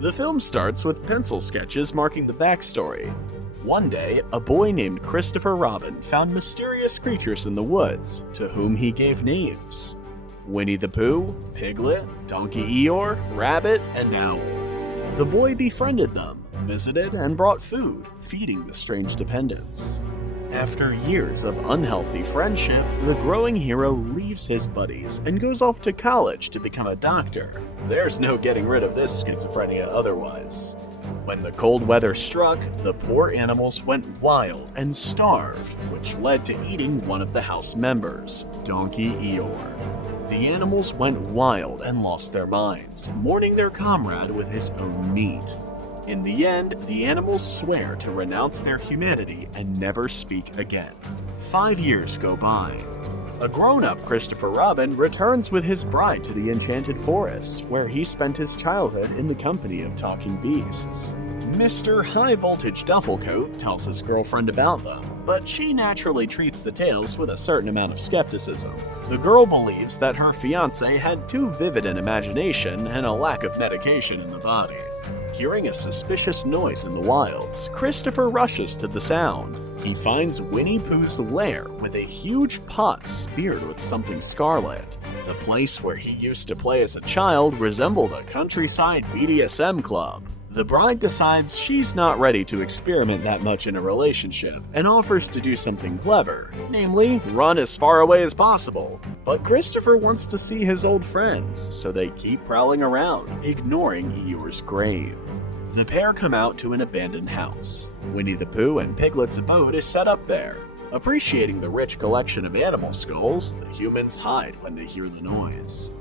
The film starts with pencil sketches marking the backstory. One day, a boy named Christopher Robin found mysterious creatures in the woods, to whom he gave names: Winnie-the-Pooh, Piglet, Donkey Eeyore, Rabbit, and Owl. The boy befriended them, visited, and brought food, feeding the strange dependents. After years of unhealthy friendship, the growing hero leaves his buddies and goes off to college to become a doctor. There's no getting rid of this schizophrenia otherwise. When the cold weather struck, the poor animals went wild and starved, which led to eating one of the house members, Donkey Eeyore. The animals went wild and lost their minds, mourning their comrade with his own meat. In the end, the animals swear to renounce their humanity and never speak again. 5 years go by. A grown-up Christopher Robin returns with his bride to the Enchanted Forest, where he spent his childhood in the company of talking beasts. Mr. High Voltage Duffelcoat tells his girlfriend about them, but she naturally treats the tales with a certain amount of skepticism. The girl believes that her fiancé had too vivid an imagination and a lack of medication in the body. Hearing a suspicious noise in the wilds, Christopher rushes to the sound. He finds Winnie-Pooh's lair with a huge pot speared with something scarlet. The place where he used to play as a child resembled a countryside BDSM club. The bride decides she's not ready to experiment that much in a relationship and offers to do something clever, namely, run as far away as possible. But Christopher wants to see his old friends, so they keep prowling around, ignoring Eeyore's grave. The pair come out to an abandoned house. Winnie-the-Pooh and Piglet's abode is set up there. Appreciating the rich collection of animal skulls, the humans hide when they hear the noise.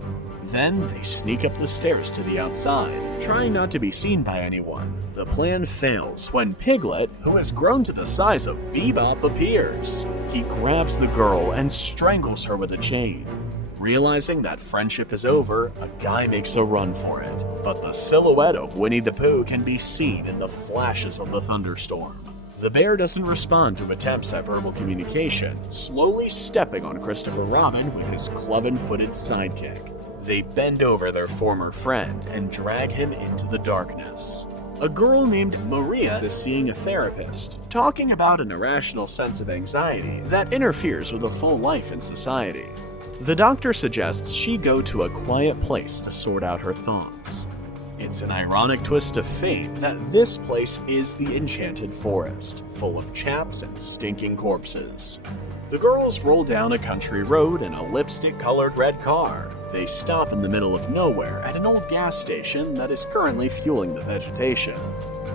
Then they sneak up the stairs to the outside, trying not to be seen by anyone. The plan fails when Piglet, who has grown to the size of Bebop, appears. He grabs the girl and strangles her with a chain. Realizing that friendship is over, a guy makes a run for it, but the silhouette of Winnie-the-Pooh can be seen in the flashes of the thunderstorm. The bear doesn't respond to attempts at verbal communication, slowly stepping on Christopher Robin with his cloven-footed sidekick. They bend over their former friend and drag him into the darkness. A girl named Maria is seeing a therapist, talking about an irrational sense of anxiety that interferes with a full life in society. The doctor suggests she go to a quiet place to sort out her thoughts. It's an ironic twist of fate that this place is the Enchanted Forest, full of chaps and stinking corpses. The girls roll down a country road in a lipstick-colored red car. They stop in the middle of nowhere at an old gas station that is currently fueling the vegetation.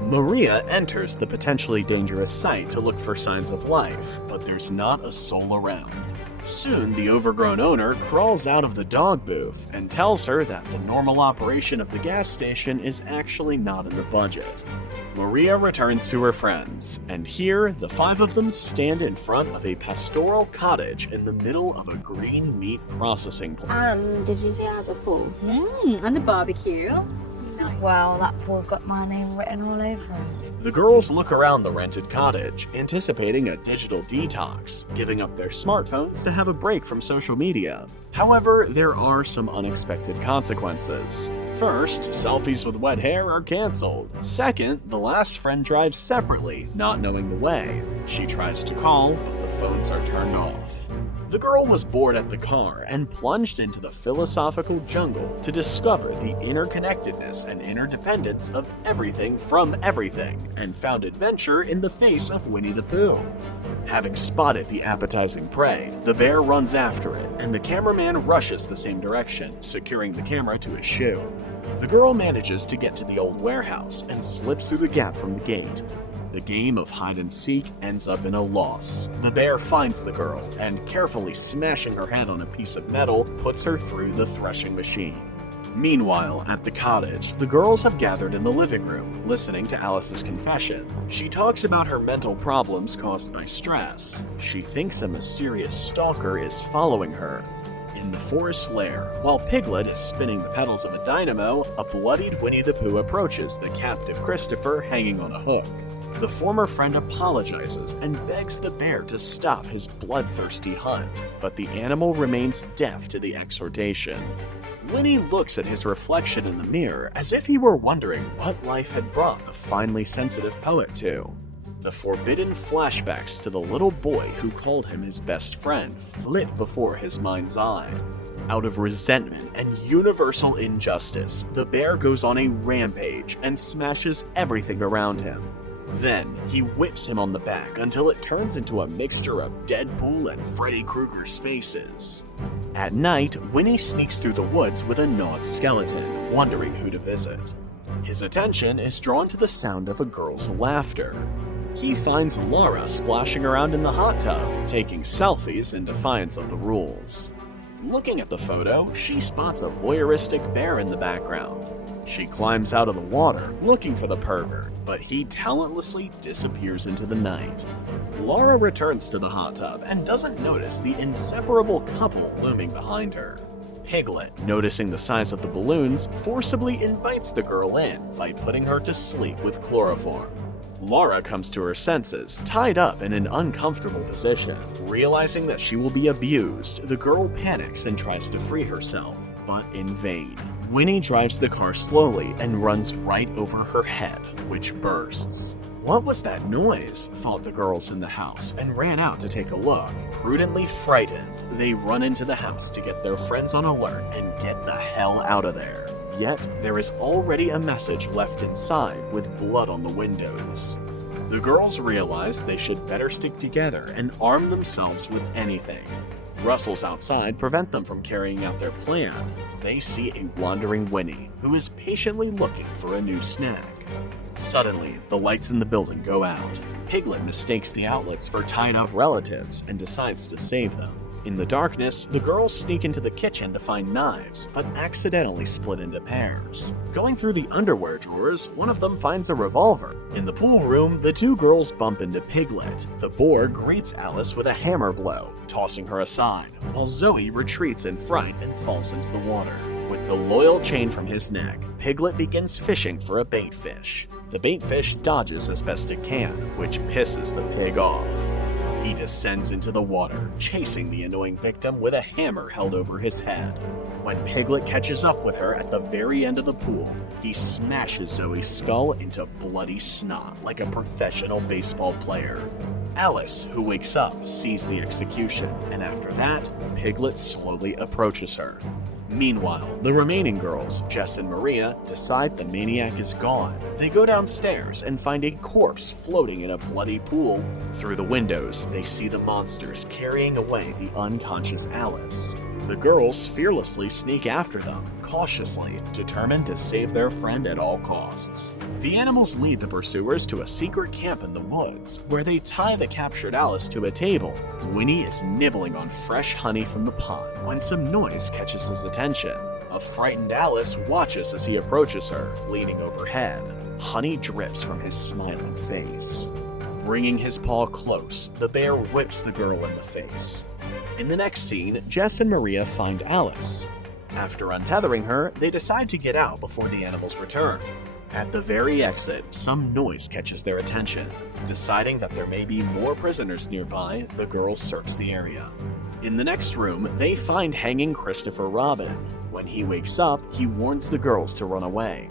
Maria enters the potentially dangerous site to look for signs of life, but there's not a soul around. Soon, the overgrown owner crawls out of the dog booth and tells her that the normal operation of the gas station is actually not in the budget. Maria returns to her friends, and here, the 5 of them stand in front of a pastoral cottage in the middle of a green meat processing plant. Did you see it has a pool? And a barbecue. Well, that pool's got my name written all over it. The girls look around the rented cottage, anticipating a digital detox, giving up their smartphones to have a break from social media. However, there are some unexpected consequences. First, selfies with wet hair are canceled. Second, the last friend drives separately, not knowing the way. She tries to call, but the phones are turned off. The girl was bored at the car and plunged into the philosophical jungle to discover the interconnectedness and interdependence of everything from everything, and found adventure in the face of Winnie-the-Pooh. Having spotted the appetizing prey, the bear runs after it, and the cameraman rushes the same direction, securing the camera to his shoe. The girl manages to get to the old warehouse and slips through the gap from the gate. The game of hide-and-seek ends up in a loss. The bear finds the girl, and carefully smashing her head on a piece of metal, puts her through the threshing machine. Meanwhile, at the cottage, the girls have gathered in the living room, listening to Alice's confession. She talks about her mental problems caused by stress. She thinks a mysterious stalker is following her. In the forest lair, while Piglet is spinning the pedals of a dynamo, a bloodied Winnie-the-Pooh approaches the captive Christopher hanging on a hook. The former friend apologizes and begs the bear to stop his bloodthirsty hunt, but the animal remains deaf to the exhortation. Winnie looks at his reflection in the mirror as if he were wondering what life had brought the finely sensitive poet to. The forbidden flashbacks to the little boy who called him his best friend flit before his mind's eye. Out of resentment and universal injustice, the bear goes on a rampage and smashes everything around him. Then, he whips him on the back until it turns into a mixture of Deadpool and Freddy Krueger's faces. At night, Winnie sneaks through the woods with a gnawed skeleton, wondering who to visit. His attention is drawn to the sound of a girl's laughter. He finds Laura splashing around in the hot tub, taking selfies in defiance of the rules. Looking at the photo, she spots a voyeuristic bear in the background. She climbs out of the water, looking for the pervert, but he talentlessly disappears into the night. Laura returns to the hot tub and doesn't notice the inseparable couple looming behind her. Piglet, noticing the size of the balloons, forcibly invites the girl in by putting her to sleep with chloroform. Laura comes to her senses, tied up in an uncomfortable position. Realizing that she will be abused, the girl panics and tries to free herself, but in vain. Winnie drives the car slowly and runs right over her head, which bursts. What was that noise? Thought the girls in the house and ran out to take a look. Prudently frightened, they run into the house to get their friends on alert and get the hell out of there. Yet, there is already a message left inside with blood on the windows. The girls realize they should better stick together and arm themselves with anything. Rustles outside prevent them from carrying out their plan. They see a wandering Winnie, who is patiently looking for a new snack. Suddenly, the lights in the building go out. Piglet mistakes the outlets for tied-up relatives and decides to save them. In the darkness, the girls sneak into the kitchen to find knives, but accidentally split into pairs. Going through the underwear drawers, one of them finds a revolver. In the pool room, the two girls bump into Piglet. The boar greets Alice with a hammer blow, tossing her aside, while Zoe retreats in fright and falls into the water. With the loyal chain from his neck, Piglet begins fishing for a bait fish. The bait fish dodges as best it can, which pisses the pig off. He descends into the water, chasing the annoying victim with a hammer held over his head. When Piglet catches up with her at the very end of the pool, he smashes Zoe's skull into bloody snot like a professional baseball player. Alice, who wakes up, sees the execution, and after that, Piglet slowly approaches her. Meanwhile, the remaining girls, Jess and Maria, decide the maniac is gone. They go downstairs and find a corpse floating in a bloody pool. Through the windows, they see the monsters carrying away the unconscious Alice. The girls fearlessly sneak after them, cautiously, determined to save their friend at all costs. The animals lead the pursuers to a secret camp in the woods, where they tie the captured Alice to a table. Winnie is nibbling on fresh honey from the pot when some noise catches his attention. A frightened Alice watches as he approaches her, leaning overhead. Honey drips from his smiling face. Bringing his paw close, the bear whips the girl in the face. In the next scene, Jess and Maria find Alice. After untethering her, they decide to get out before the animals return. At the very exit, some noise catches their attention. Deciding that there may be more prisoners nearby, the girls search the area. In the next room, they find hanging Christopher Robin. When he wakes up, he warns the girls to run away.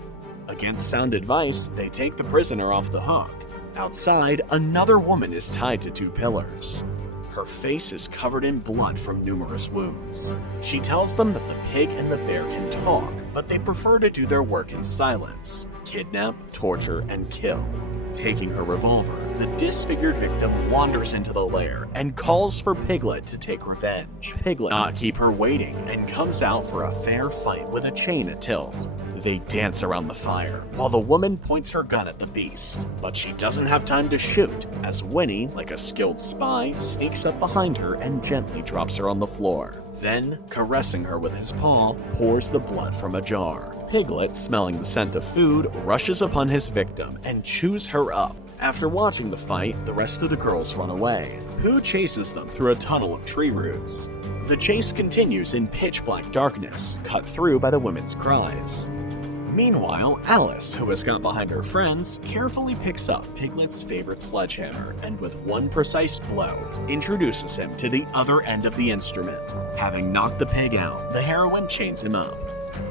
Against sound advice, they take the prisoner off the hook. Outside, another woman is tied to two pillars. Her face is covered in blood from numerous wounds. She tells them that the pig and the bear can talk, but they prefer to do their work in silence. Kidnap, torture, and kill. Taking her revolver, the disfigured victim wanders into the lair and calls for Piglet to take revenge. Piglet does not keep her waiting and comes out for a fair fight with a chain at tilt. They dance around the fire, while the woman points her gun at the beast. But she doesn't have time to shoot, as Winnie, like a skilled spy, sneaks up behind her and gently drops her on the floor. Then, caressing her with his paw, pours the blood from a jar. Piglet, smelling the scent of food, rushes upon his victim and chews her up. After watching the fight, the rest of the girls run away. Pooh chases them through a tunnel of tree roots. The chase continues in pitch-black darkness, cut through by the women's cries. Meanwhile, Alice, who has got behind her friends, carefully picks up Piglet's favorite sledgehammer and with one precise blow, introduces him to the other end of the instrument. Having knocked the pig out, the heroine chains him up.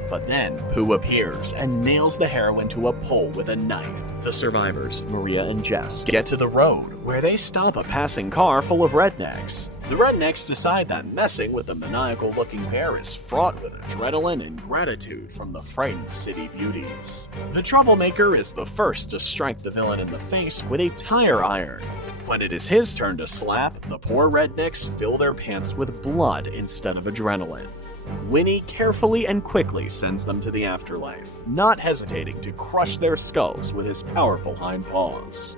But then, Pooh appears and nails the heroine to a pole with a knife. The survivors, Maria and Jess, get to the road, where they stop a passing car full of rednecks. The rednecks decide that messing with the maniacal-looking bear is fraught with adrenaline and gratitude from the frightened city beauties. The troublemaker is the first to strike the villain in the face with a tire iron. When it is his turn to slap, the poor rednecks fill their pants with blood instead of adrenaline. Winnie carefully and quickly sends them to the afterlife, not hesitating to crush their skulls with his powerful hind paws.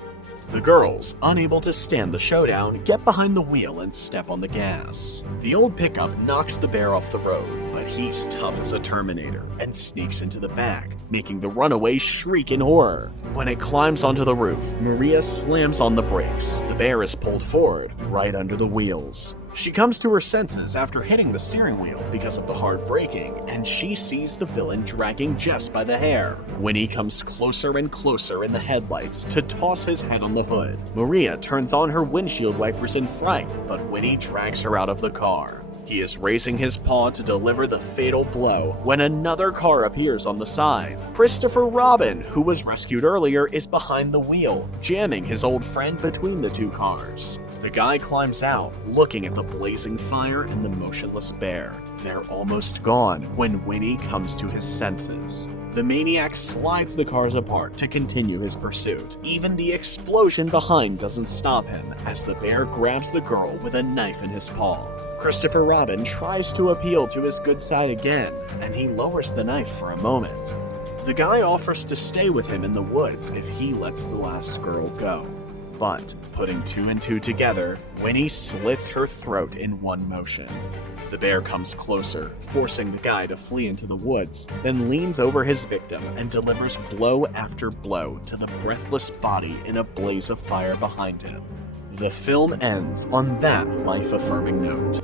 The girls, unable to stand the showdown, get behind the wheel and step on the gas. The old pickup knocks the bear off the road, but he's tough as a Terminator and sneaks into the back, making the runaway shriek in horror. When it climbs onto the roof, Maria slams on the brakes. The bear is pulled forward, right under the wheels. She comes to her senses after hitting the steering wheel because of the hard braking, and she sees the villain dragging Jess by the hair. Winnie comes closer and closer in the headlights to toss his head on the hood. Maria turns on her windshield wipers in fright, but Winnie drags her out of the car. He is raising his paw to deliver the fatal blow when another car appears on the side. Christopher Robin, who was rescued earlier, is behind the wheel, jamming his old friend between the two cars. The guy climbs out, looking at the blazing fire and the motionless bear. They're almost gone when Winnie comes to his senses. The maniac slides the cars apart to continue his pursuit. Even the explosion behind doesn't stop him, as the bear grabs the girl with a knife in his paw. Christopher Robin tries to appeal to his good side again, and he lowers the knife for a moment. The guy offers to stay with him in the woods if he lets the last girl go. But, putting two and two together, Winnie slits her throat in one motion. The bear comes closer, forcing the guy to flee into the woods, then leans over his victim and delivers blow after blow to the breathless body in a blaze of fire behind him. The film ends on that life-affirming note.